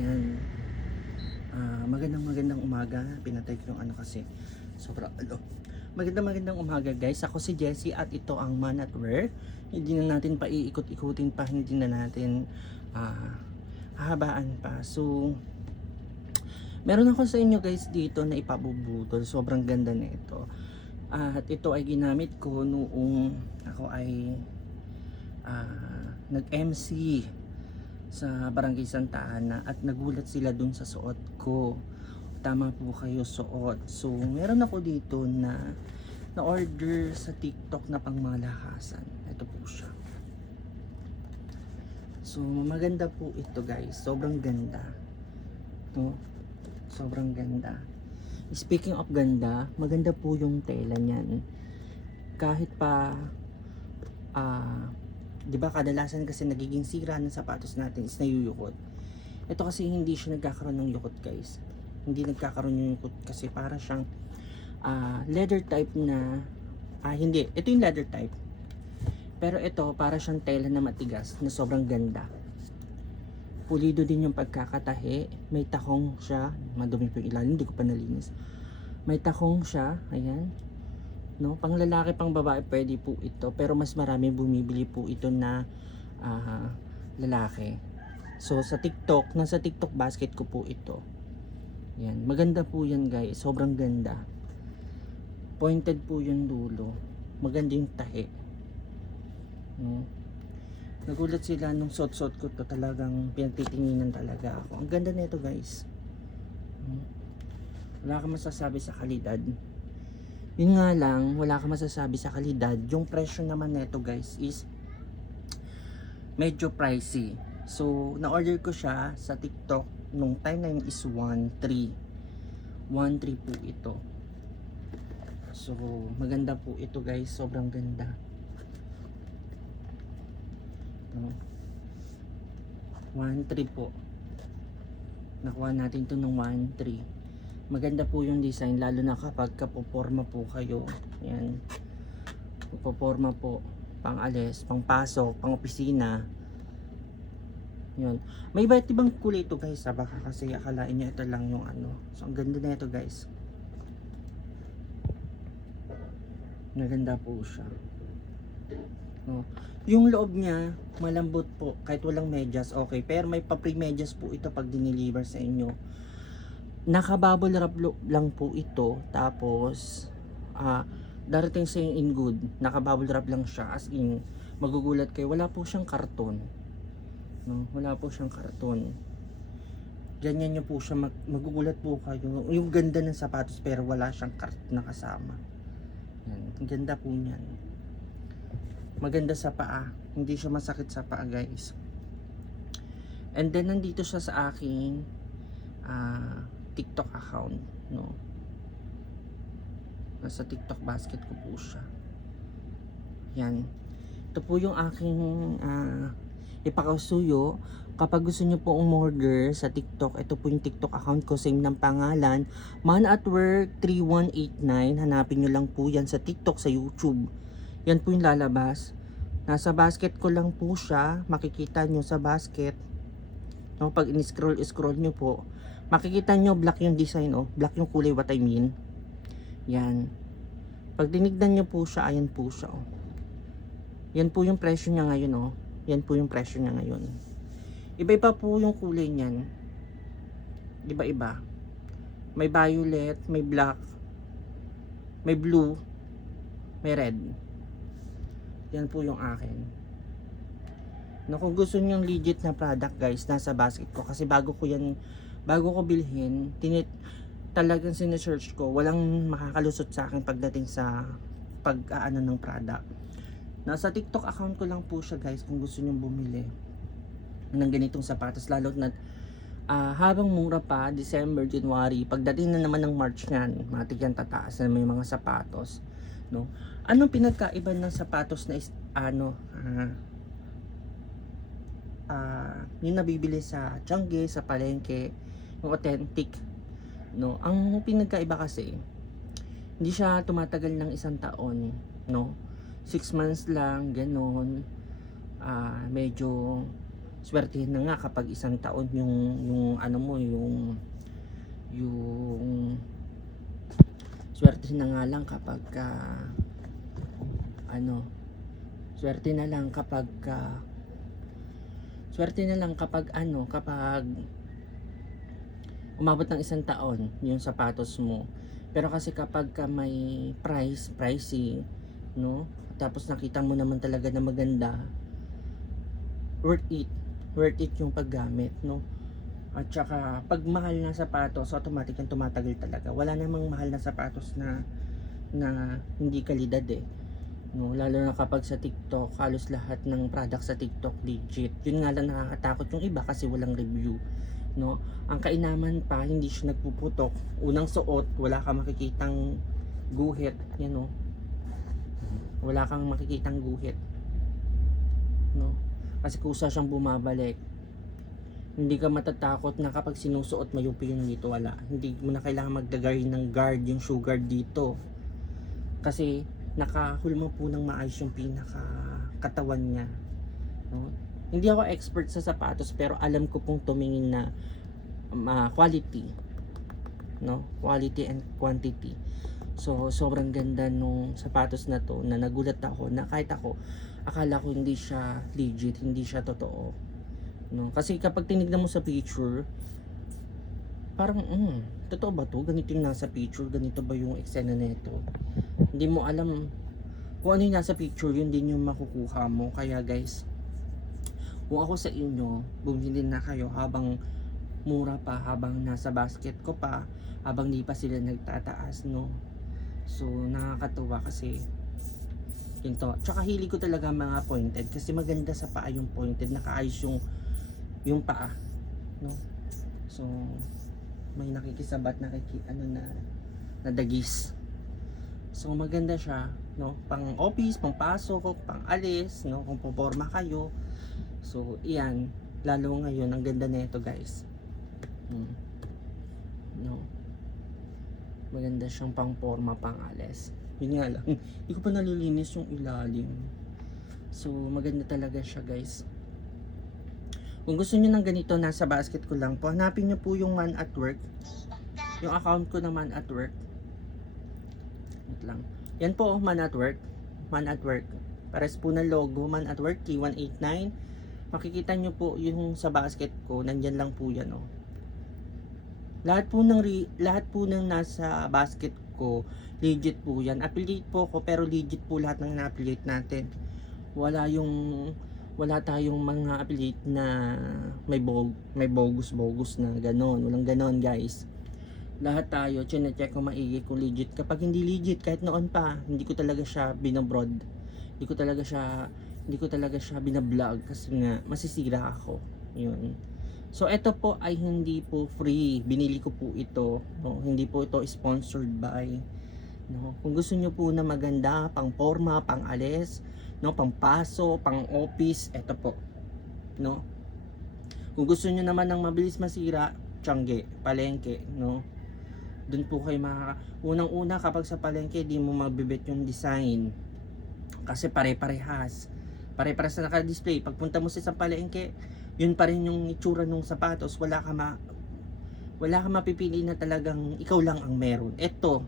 Ayan. Magandang umaga. Pinatay ko yung ano kasi sobrang magandang umaga guys. Ako si Jessie at ito ang Man at Work. Hindi na natin pa iikot-ikutin pa, hindi na natin hahabaan pa. So meron ako sa inyo guys dito na ipabubutol. Sobrang ganda na ito. At ito ay ginamit ko noong ako ay nag-MC sa Barangay Santa Ana at nagulat sila dun sa suot ko. Tama po kayo, suot. So meron ako dito na order sa TikTok na pangmalakasan. Ito po siya. So maganda po ito guys. Sobrang ganda. No? Sobrang ganda. Speaking of ganda, maganda po yung tela niyan. Kahit pa di ba kadalasan kasi nagiging sira ng sapatos natin is nayuyukot. Ito kasi hindi siya nagkakaroon ng yukot guys. Hindi nagkakaroon ng yukot kasi para siyang leather type na hindi, ito yung leather type. Pero ito para siyang tela na matigas na sobrang ganda. Pulido din yung pagkakatahi. May takong siya. Madumi po yung ilalim, hindi ko pa nalinis. May takong siya, ayan. No, pang lalaki pang babae pwede po ito, pero mas marami bumibili po ito na lalaki. So sa TikTok, nasa TikTok basket ko po ito. Yan, maganda po yan guys, sobrang ganda. Pointed po yung dulo. Maganda yung tahi. No? Nagulat sila nung suot-suot ko to, talagang pinagtitinginan talaga ako. Ang ganda nito guys. Wala kang masasabi sa kalidad. Yun nga lang, wala kang masasabi sa kalidad. Yung presyo naman nito guys is medyo pricey. So na-order ko siya sa TikTok nung time na yun is 1.3 po ito. So maganda po ito guys, sobrang ganda. No? 1.3 po. Nakuha natin to ng 1.3. Maganda po yung design, lalo na kapag kapoporma po kayo. Ayan, poporma po, pang alis, pang pasok, pang opisina. Yun. May iba't ibang kulay ito guys, baka kasi akalain nyo ito lang yung ano. So ang ganda na ito guys. Maganda po siya. No. Yung loob niya malambot po, kahit walang medyas okay, pero may pa-pre medyas po ito pag dineliver sa inyo. Naka-bubble wrap lang po ito, tapos darating sa in good, naka-bubble wrap lang siya, as in magugulat kayo, wala po siyang karton. No, wala po siyang karton. Ganyan nyo po siya, magugulat po kayo. Yung ganda ng sapatos pero wala siyang karton na kasama. Yan, ang ganda po niyan. Maganda sa paa, hindi siya masakit sa paa guys. And then nandito siya sa aking TikTok account, no. Nasa TikTok basket ko po siya. Yan. Ito po yung aking ipakasuyo. Kapag gusto niyo po umorder sa TikTok, ito po yung TikTok account ko, same ng pangalan, Man at Work 3189. Hanapin niyo lang po yan sa TikTok, sa YouTube. Yan po yung lalabas. Nasa basket ko lang po siya. Makikita niyo sa basket. No, pag in-scroll niyo po, makikita nyo black yung design, black yung kulay, what I mean. Yan. Pag tinignan nyo po siya, ayan po siya, Yan po yung presyo niya ngayon, Yan po yung presyo niya ngayon. Iba-iba po yung kulay niyan. Iba-iba. May violet, may black, may blue, may red. Yan po yung akin. No, kung gusto niyo yung legit na product guys, nasa basket ko. Kasi bago ko bilhin, talagang sinesearch ko, walang makakalusot sa akin pagdating sa pag-aano ng product. Nasa TikTok account ko lang po siya guys, kung gusto niyo bumili ng ganitong sapatos, lalo na habang mura pa, December, January, pagdating na naman ng March niyan, matik yan tataas na may mga sapatos, no. Anong pinagkaiba ng sapatos na yung nabibili sa Tiangge, sa palengke, yung authentic, no. Ang pinagkaiba kasi, hindi siya tumatagal ng 1 taon, no. 6 months lang, ganon. Medyo swertihin na nga kapag isang taon yung ano mo, yung swertihin na nga lang kapag ano, swerte na lang kapag swerte na lang kapag ano, kapag umabot ng isang taon yung sapatos mo. Pero kasi kapag may pricey, no? Tapos nakita mo naman talaga na maganda, worth it yung paggamit, no? At saka pag mahal na sapatos, automatic yung tumatagal talaga. Wala namang mahal na sapatos na hindi kalidad eh, no? Lalo na kapag sa TikTok, halos lahat ng product sa TikTok legit. Yun nga lang nakakatakot yung iba kasi walang review, no? Ang kainaman pa, hindi siya nagpuputok. Unang suot, wala kang makikitang guhit, yan, no? Wala kang makikitang guhit, no? Kasi kusa siyang bumabalik. Hindi ka matatakot na kapag sinusuot mayupi yun dito, wala. Hindi mo na kailangan magdagay ng guard, yung shoe guard dito. Kasi nakahulma po ng maayos yung pinaka katawan niya, no? Hindi ako expert sa sapatos pero alam ko pong tumingin na quality, no? Quality and quantity. So sobrang ganda nung sapatos na to na nagulat ako na kahit ako akala ko hindi siya legit, hindi siya totoo, no? Kasi kapag tinignan mo sa picture, parang totoo ba to? Ganito yung nasa picture, ganito ba yung eksena nito? Hindi mo alam kung ano yung nasa picture, yun din yung makukuha mo. Kaya guys, kung ako sa inyo, bumili na kayo habang mura pa, habang nasa basket ko pa, habang di pa sila nagtataas, no? So nakakatuwa kasi yun to. Tsaka hilig ko talaga mga pointed kasi maganda sa paa yung pointed, nakaayos yung paa, no? So may nakikisabat, na dagis. So maganda siya, no? Pang office, pang pasok, pang alis, no? Kung poporma kayo. So iyan, lalo ngayon ang ganda nito, guys. No. Maganda siyang pang porma, pang alis. Yun nga lang, hindi ko pa nalilinis yung ilalim. So maganda talaga siya, guys. Kung gusto niyo ng ganito, nasa basket ko lang po. Hanapin niyo po yung Man at Work. Yung account ko ng Man at Work. Wait lang. Yan po, Man at Work. Man at Work. Pares po ng logo, Man at Work, T189. Makikita nyo po yung sa basket ko. Nandyan lang po yan, oh. Lahat po ng nasa basket ko, legit po yan. Affiliate po ko, pero legit po lahat ng na-affiliate natin. Wala tayong mga affiliate na may bogus na ganon. Walang ganon, guys. Lahat tayo, chine-check ko maigi kung legit. Kapag hindi legit, kahit noon pa, hindi ko talaga siya binobrod. Hindi ko talaga siya binablog kasi nga masisira ako. Yun. So ito po ay hindi po free. Binili ko po ito, no? Hindi po ito sponsored by, no? Kung gusto niyo po na maganda, pang forma, pang alis, no, pang paso, pang office, ito po, no? Kung gusto niyo naman ng mabilis masira, Tiangge, palengke, no? Doon po kayo unang-una kapag sa palengke, di mo magbibit yung design. Kasi pare-parehas na naka-display. Pagpunta mo sa isang palengke, yun pa rin yung itsura ng sapatos. Wala ka mapipili na talagang ikaw lang ang meron. Ito,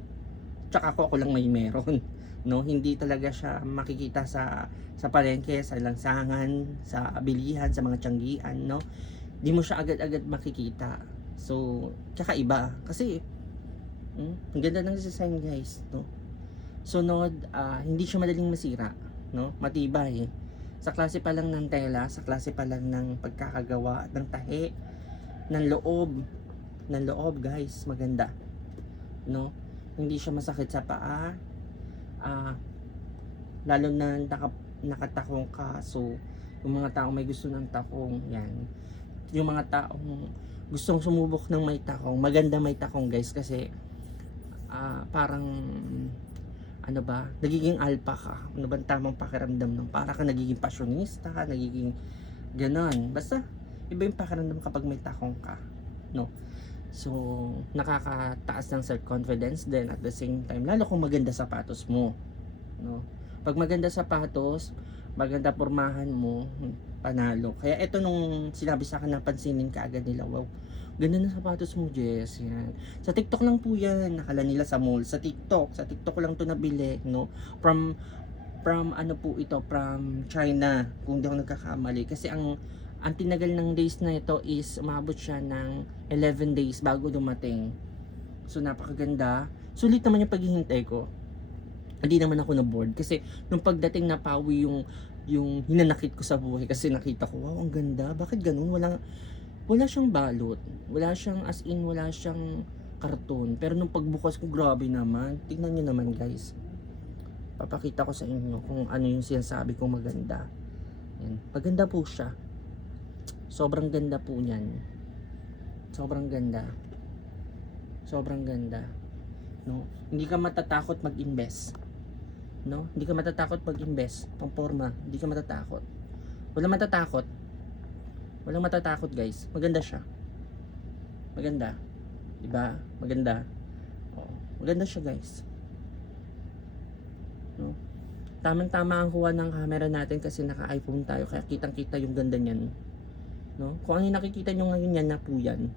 tsaka ako lang may meron. No, hindi talaga siya makikita sa palengke, sa lansangan, sa bilihan, sa mga tianggian, no? Di mo siya agad-agad makikita. So, tsaka iba kasi ang ganda ng design, guys, no? Sunod, hindi siya madaling masira, no? Matibay. Sa klase pa lang ng tela, sa klase pa lang ng pagkakagawa ng tahe, ng loob, guys, maganda, no? Hindi siya masakit sa paa. Lalo na nakatakong ka. So yung mga taong may gusto ng takong, yan, yung mga taong gustong sumubok ng may takong, maganda may takong, guys, kasi parang ano ba, nagiging alpha ka. Ano ba tamang pakiramdam nung para ka nagiging pasyonista, nagiging ganon. Basta iba yung pakiramdam kapag may takong ka, no? So nakakataas ng self confidence din at the same time, lalo kung maganda sapatos mo, no? Pag maganda sapatos, maganda pormahan mo, Panalo. Kaya ito nung sinabi sa akin, napansinin ka agad nila, wow, ganda na sapatos mo, Jess. Yan. Sa TikTok lang po yan. Nakala nila sa mall. Sa TikTok ko lang to nabili, no? From ano po ito, from China, kung di ako nagkakamali. Kasi ang tinagal ng days na ito is umabot siya ng 11 days bago dumating. So napakaganda. Sulit naman yung paghihintay ko. Hindi naman ako na-bored kasi nung pagdating napawi yung hinanakit ko sa buhay kasi nakita ko, wow, ang ganda. Bakit ganun? Wala siyang balot. Wala siyang as in, wala siyang karton. Pero nung pagbukas ko, grabe naman. Tingnan niyo naman, guys. Papakita ko sa inyo kung ano yung sinasabi kong maganda. Yan. Maganda po siya. Sobrang ganda po niyan. Sobrang ganda. Sobrang ganda. No? Hindi ka matatakot mag-invest. No? Hindi ka matatakot mag-invest. Pamporma, hindi ka matatakot. Walang matatakot. Walang matatakot, guys. Maganda siya. Maganda. Diba? Maganda. Oh, maganda siya, guys. No? Tamang-tama ang kuha ng camera natin kasi naka-iPhone tayo kaya kitang-kita yung ganda niyan. No? Kung ano yung nakikita nyo ngayon yan na po yan.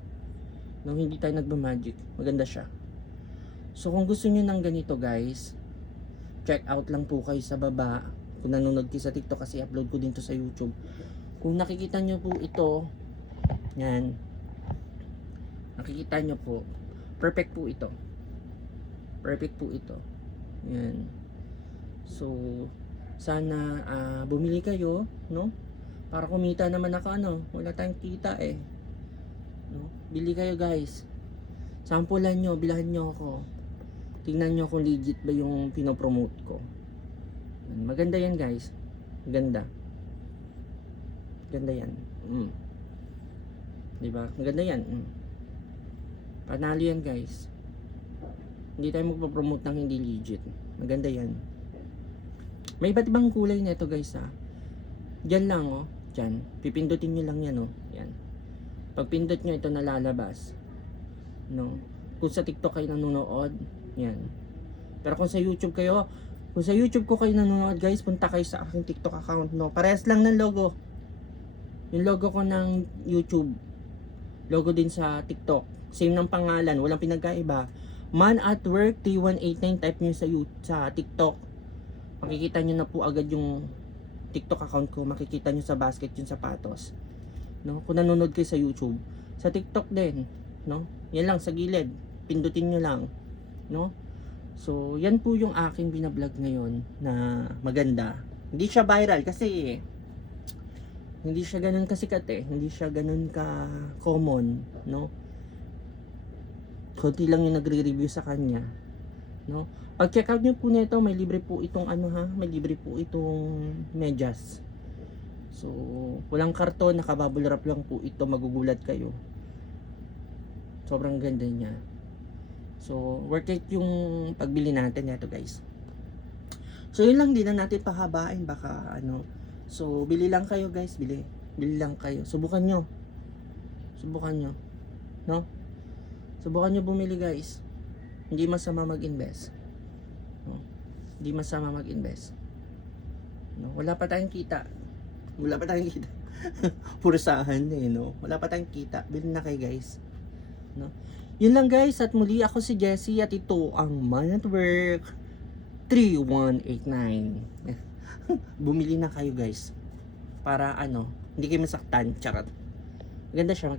No? Hindi tayo nagmamagic. Maganda siya. So kung gusto niyo ng ganito, guys, check out lang po kayo sa baba. Kung nanonood kayo sa TikTok kasi upload ko din to sa YouTube. Kung nakikita nyo po ito, yan. Nakikita nyo po. Perfect po ito. Perfect po ito. Yan. So, sana bumili kayo, no? Para kumita naman ako, ano? Wala tayong kita eh. No? Bili kayo, guys. Sampulan nyo, bilahan nyo ako. Tingnan nyo kung legit ba yung pinopromote ko. Maganda yan, guys. Maganda. Maganda yan. Diba? Maganda yan. Panalo yan, guys. Hindi tayo magpapromote ng hindi legit. Maganda yan. May iba't ibang kulay na ito, guys, ha. Diyan lang, oh. Diyan. Pipindutin nyo lang yan, oh. Yan. Pag pindot nyo, ito nalalabas. No? Kung sa TikTok kayo nanonood, yan. Pero kung sa YouTube ko kayo nanonood, guys, punta kayo sa aking TikTok account, no? Parehas lang ng logo. Yung logo ko ng YouTube. Logo din sa TikTok. Same ng pangalan. Walang pinagkaiba. Man at Work 3189. Type nyo sa TikTok. Makikita nyo na po agad yung TikTok account ko. Makikita nyo sa basket yung sapatos. No? Kung nanonood kayo sa YouTube. Sa TikTok din. No? Yan lang sa gilid. Pindutin nyo lang. No? So, yan po yung aking binablog ngayon na maganda. Hindi siya viral kasi hindi siya ganun kasikat eh. Hindi siya ganun ka common, no? Konti lang yung nagre-review sa kanya, no? Pag check out nyo po nito, may libre po itong ano ha, may libre po itong medyas. So, walang karton, nakabubble wrap lang po ito, magugulat kayo. Sobrang ganda niya. So, worth it yung pagbili natin nito, guys. So, yun lang, di na natin pahabain, baka ano. So, bili lang kayo, guys, bili lang kayo. Subukan nyo, no? Subukan nyo bumili, guys. Hindi masama mag-invest. No? Hindi masama mag-invest. No? Wala pa tayong kita. Purusahan eh, no? Wala pa tayong kita. Bili na kayo, guys. No? Yun lang, guys. At muli ako si Jessie at ito ang Man at Work 3189. Bumili na kayo, guys. Para ano, hindi kayo masaktan. Charot. Maganda siya.